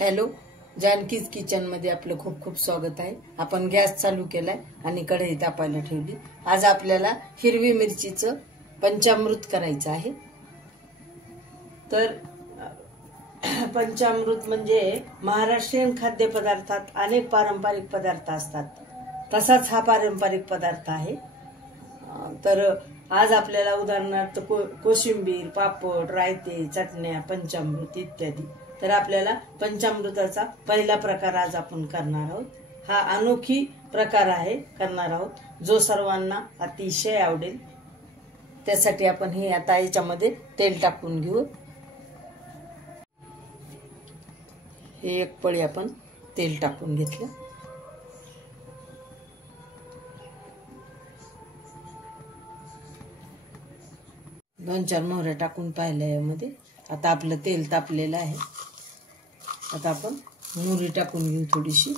Hello, जानकीज kitchen मध्ये आपलं खूप खूप स्वागत आहे। आपण गॅस चालू केलाय आणि कढई तापायला ठेवली। आज आपल्याला हिरवी मिरचीचं पंचामृत करायचं आहे। तर पंचामृत म्हणजे महाराष्ट्रीयन खाद्यपदार्थात अनेक पारंपरिक पदार्थ असतात, तसाच हा पारंपरिक पदार्थ आहे। तर आज आपल्याला उदाहरणार्थ कोशिंबीर, पापड, रायते, चटण्या, पंचामृत इत्यादी। तर आपल्याला पंचामृताचा पहिला प्रकार आज आपण करणार आहोत। हा अनोखी प्रकार आहे करणार आहोत, जो सर्वांना अतिशय आवडेल। त्यासाठी आपण हे आता याच्यामध्ये तेल टाकून घेऊ। हे एक पळी आपण तेल टाकून घेतलं। दोन चार मोहऱ्या टाकून पाहिल्या यामध्ये। आता आपलं तेल तापलेलं आहे। आता आपण मोहरी टाकून घेऊ थोडीशी।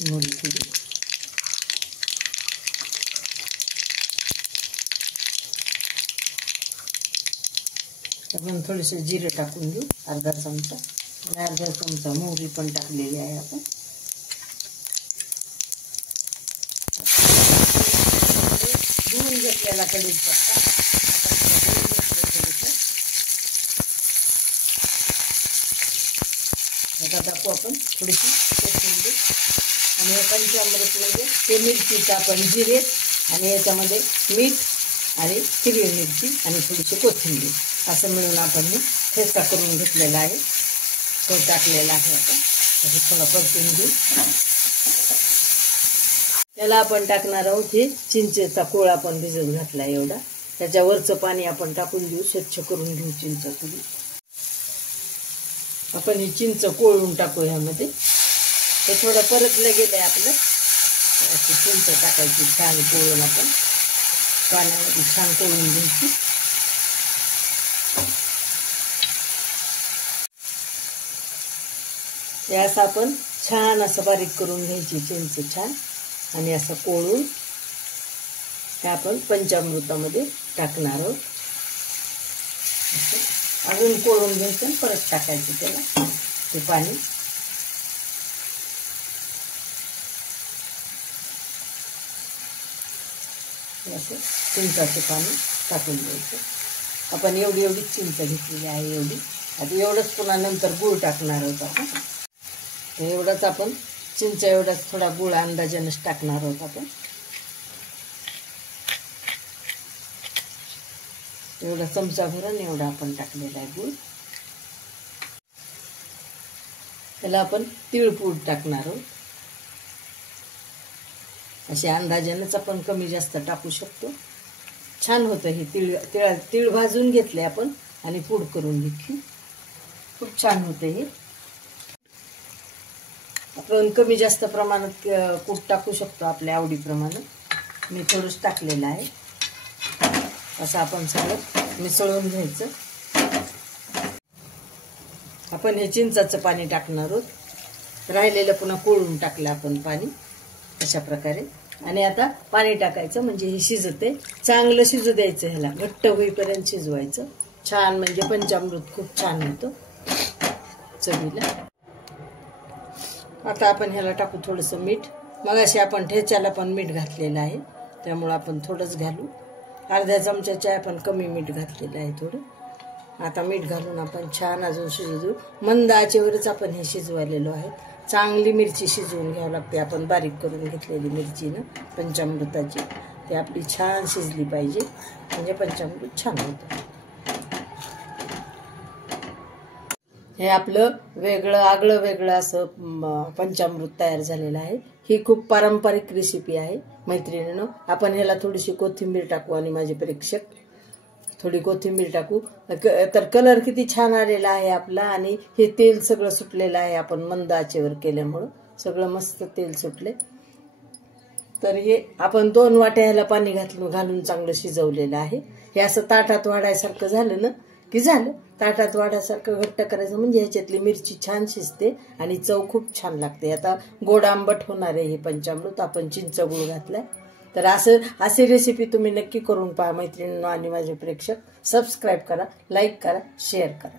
मोहरी थोडी, आपण थोडेसे जिरे टाकून घेऊ, अर्धा चमचा। आणि अर्धा चमचा मोहरी पण टाकलेली आहे आपण। धुवून घेतलेला कढीपत्ता आता टाकू आपण थोडीशी कोथिंबीर। आणि हे पंचामृत म्हणजे ते मिरचीचा आपण जिरे आणि याच्यामध्ये मीठ आणि हिरवी मिरची आणि थोडीशी कोथिंबीर असं मिळून आपण हे ठेचा करून घेतलेला आहे, तो टाकलेला आहे। आता असं थोडं परतून घेऊ। त्याला आपण टाकणार आहोत हे चिंचेचा कोळ आपण भिजत घातला एवढा। त्याच्यावरचं पाणी आपण टाकून देऊ, स्वच्छ करून घेऊ चिंच थोडी। आपण ही चिंच कोळून टाकू ह्यामध्ये। ते थोडं परतलं गेलंय आपलं। चिंच टाकायची छान कोळून, आपण पाण्यामध्ये छान कोळून घ्यायची। हे असं आपण छान असं बारीक करून घ्यायची चिंच छान, आणि असं कोळून हे आपण पंचामृतामध्ये टाकणार आहोत। अजून कोळून घ्यायचं, परत टाकायचं त्याला ते पाणी। असं चिंचाचं पाणी टाकून द्यायचं। आपण एवढी चिंच घेतलेली आहे एवढी। आता एवढंच पुन्हा नंतर गूळ टाकणार आहोत आपण। एवढंच आपण चिंच एवढाच थोडा गूळ अंदाजानेच टाकणार आहोत आपण। एवढा चमचा भरून एवढा आपण टाकलेला आहे गूळ। त्याला आपण तिळपूड टाकणार आहोत। असे अंदाजानेच आपण कमी जास्त टाकू शकतो। छान होतं हे। तीळ भाजून घेतले आपण आणि पूड करून घेतली, खूप छान होते हे। आपण कमी जास्त प्रमाणात कूट टाकू शकतो आपल्या आवडीप्रमाणे। मी थोडंच टाकलेलं आहे। असं आपण सगळं मिसळून घ्यायचं। आपण हे चिंचाचं पाणी टाकणार आहोत। राहिलेलं पुन्हा कोळून टाकलं आपण पाणी अशा प्रकारे। आणि आता पाणी टाकायचं म्हणजे हे शिजते, चांगलं शिजू द्यायचं। ह्याला घट्ट होईपर्यंत शिजवायचं छान, म्हणजे पंचामृत खूप छान होतं चवीला। आता आपण ह्याला टाकू थोडंसं मीठ। मग असे आपण ठेच्याला पण मीठ घातलेलं आहे, त्यामुळे आपण थोडंच घालू। अर्ध्या चमच्याच्या आपण कमी मीठ घातलेलं आहे थोडं। आता मीठ घालून आपण छान अजून शिजू देऊ। मंद आचेवरच आपण हे शिजवलेलो आहे। चांगली मिरची शिजवून घ्यावी लागते, आपण बारीक करून घेतलेली मिरची ना पंचामृताची, ती आपली छान शिजली पाहिजे, म्हणजे पंचामृत छान होतं। हे आपलं वेगळं आगळं वेगळं असं पंचामृत तयार झालेलं आहे। ही खूप पारंपरिक रेसिपी आहे मैत्रिणींनो। आपण ह्याला थोडीशी कोथिंबीर टाकू, आणि माझे प्रेक्षक थोडी कोथिंबीर टाकू, तर कलर किती छान आलेला आहे आपला। आणि हे तेल सगळं सुटलेलं आहे, आपण मंद आचेवर केल्यामुळं सगळं मस्त तेल सुटले। तर हे आपण 2 वाट्या ह्याला पाणी घालून चांगलं शिजवलेलं आहे। हे असं ताटात वाढायसारखं झालं ना की झालं। ताटात वाढायसारखं घट्ट करायचं, म्हणजे ह्याच्यातली मिरची छान शिजते आणि चव खूप छान लागते। आता गोड आंबट होणार आहे हे पंचामृत। आपण चिंच गूळ घातलाय, तर असे रेसिपी तुम्ही नक्की करून पहा मैत्रिणींनो आणि माझे प्रेक्षक. सबस्क्राईब करा, लाईक करा, शेअर करा.